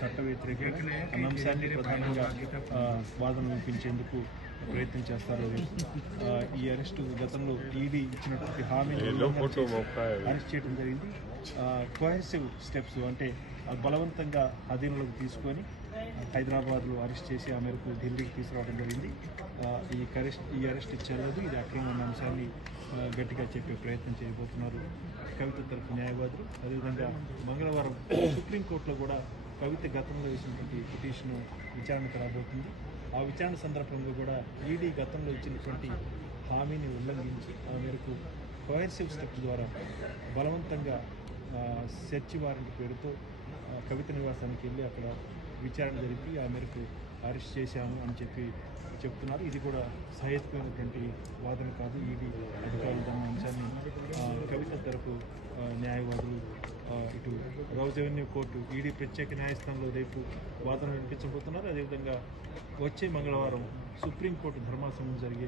చట్ట వ్యతిరేక అన్న అంశాన్ని ప్రధానంగా వాదన వినిపించేందుకు ప్రయత్నం చేస్తారు. ఈ అరెస్టు గతంలో ఈడీ ఇచ్చినటువంటి హామీని అరెస్ట్ చేయడం జరిగింది. కోహెసివ్ స్టెప్స్ అంటే బలవంతంగా అధీనంలోకి తీసుకొని హైదరాబాద్లో అరెస్ట్ చేసి ఆ మేరకు ఢిల్లీకి తీసుకురావడం జరిగింది. ఈ అరెస్ట్ చెల్లదు, ఇది అక్రమం అన్న అంశాన్ని గట్టిగా చెప్పే ప్రయత్నం చేయబోతున్నారు కవిత తరఫు న్యాయవాదులు. అదేవిధంగా మంగళవారం సుప్రీంకోర్టులో కూడా కవిత గతంలో వేసినటువంటి పిటిషన్ విచారణకు రాబోతుంది. ఆ విచారణ సందర్భంగా కూడా ఈడీ గతంలో ఇచ్చినటువంటి హామీని ఉల్లంఘించి ఆ మేరకు కోహెసివ్ స్టెప్ ద్వారా బలవంతంగా సెర్చ్ వారెంట్ పేరుతో కవిత నివాసానికి వెళ్ళి అక్కడ విచారణ జరిపి ఆ మేరకు అరెస్ట్ చేశాము అని చెప్తున్నారు. ఇది కూడా సహేతుకమైనటువంటి వాదన కాదు. ఈడీ అధికారులు తమ అంశాన్ని కవిత తరపు న్యాయవాదులు ఇటు రౌజ్ అవెన్యూ కోర్టు ఈడీ ప్రత్యేక న్యాయస్థానంలో రేపు వాదన వినిపించబోతున్నారు. అదేవిధంగా వచ్చే మంగళవారం సుప్రీంకోర్టు ధర్మాసనం జరిగే